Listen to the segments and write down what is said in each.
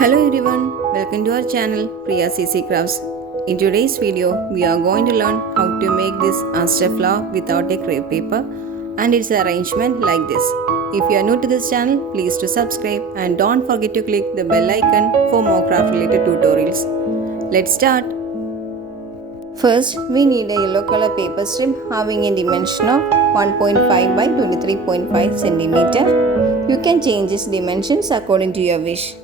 Hello everyone, welcome to our channel Priya CC Crafts. In today's video, we are going to learn how to make this Aster flower without a crepe paper and its arrangement like this. If you are new to this channel, please to subscribe and don't forget to click the bell icon for more craft related tutorials. Let's start. First, we need a yellow color paper strip having a dimension of 1.5 by 23.5 cm. You can change its dimensions according to your wish.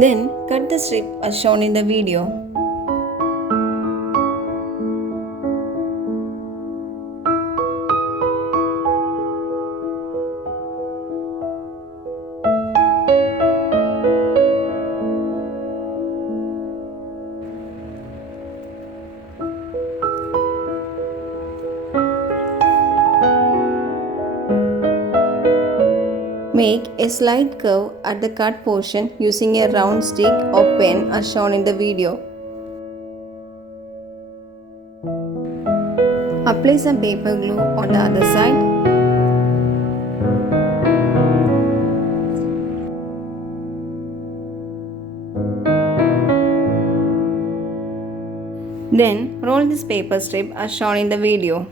Then cut the strip as shown in the video. Make a slight curve at the cut portion using a round stick or pen as shown in the video. Apply some paper glue on the other side. Then roll this paper strip as shown in the video.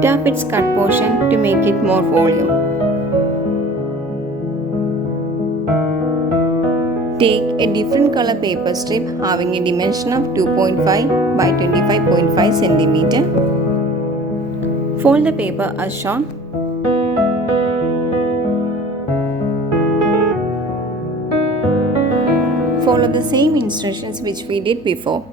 Tap its cut portion to make it more volume. Take a different color paper strip having a dimension of 2.5 by 25.5 cm. Fold the paper as shown. Follow the same instructions which we did before.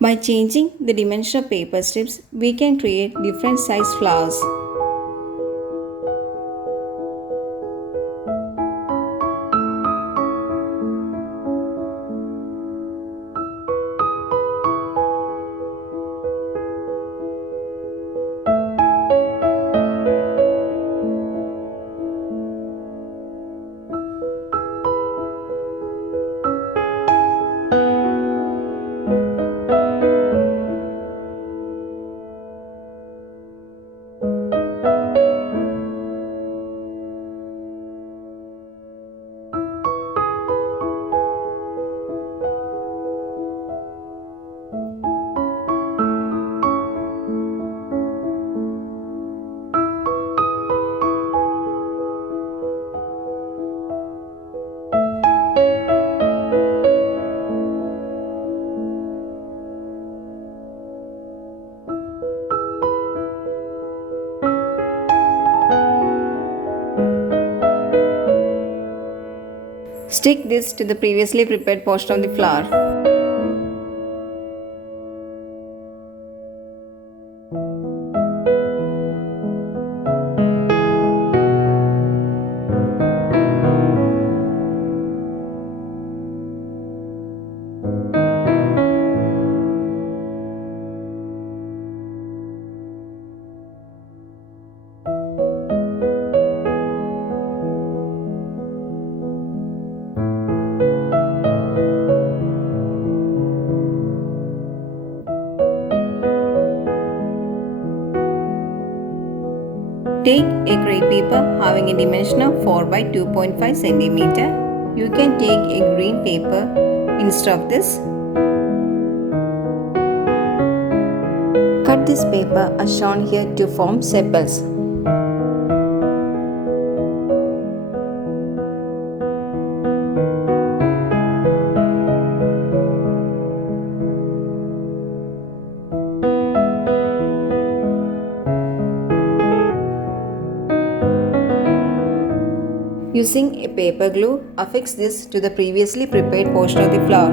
By changing the dimension of paper strips, we can create different size flowers. Stick this to the previously prepared portion of the flower. Take a crepe paper having a dimension of 4 by 2.5 cm. You can take a green paper instead of this. Cut this paper as shown here to form sepals. Using a paper glue, affix this to the previously prepared portion of the flower.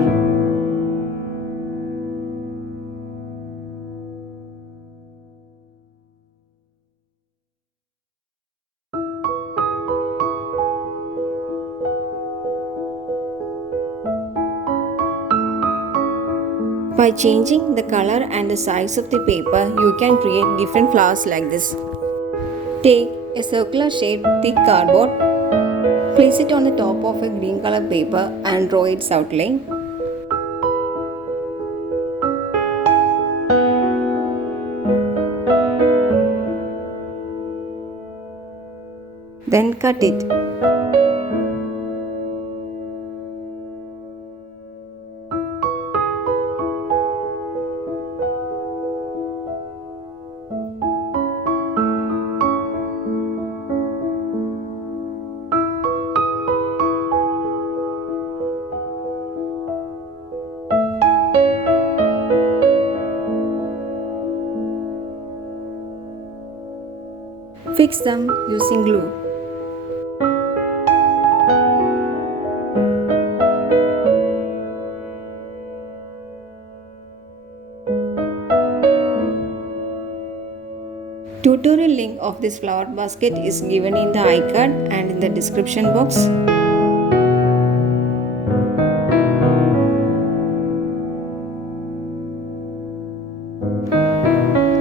By changing the color and the size of the paper, you can create different flowers like this. Take a circular shaped thick cardboard, place it on the top of a green color paper and draw its outline. Then cut it. Fix them using glue. Tutorial link of this flower basket is given in the iCard and in the description box.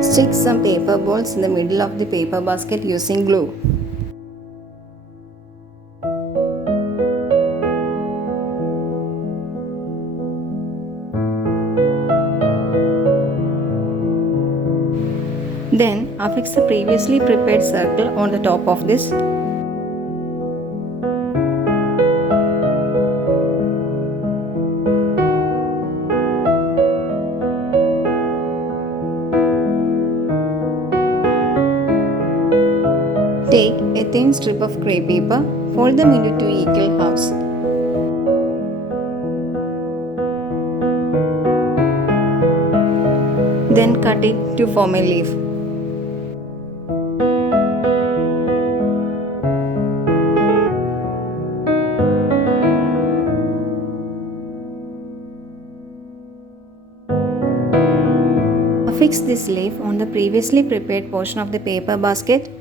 Stick some paper balls in the middle of the paper basket using glue. Then affix the previously prepared circle on the top of this. Take a thin strip of crepe paper, fold them into 2 equal halves. Then cut it to form a leaf. Affix this leaf on the previously prepared portion of the paper basket.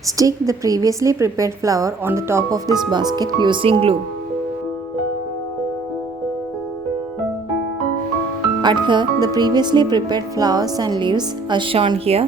Stick the previously prepared flower on the top of this basket using glue. Adhere the previously prepared flowers and leaves as shown here.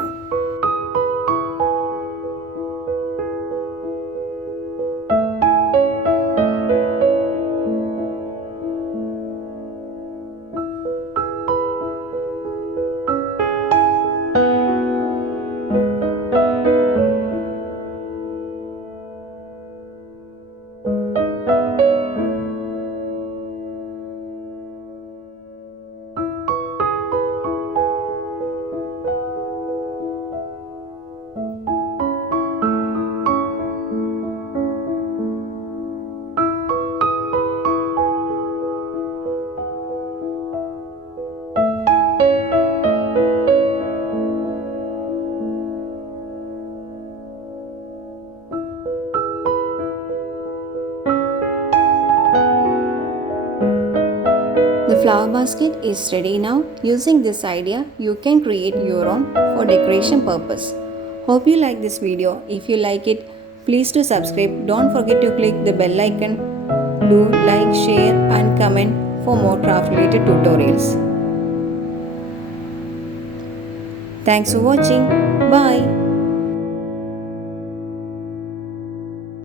The flower basket is ready now. Using this idea, you can create your own for decoration purpose. Hope you like this video. If you like it, please do subscribe. Don't forget to click the bell icon. Do like, share and comment for more craft related tutorials. Thanks for watching. Bye.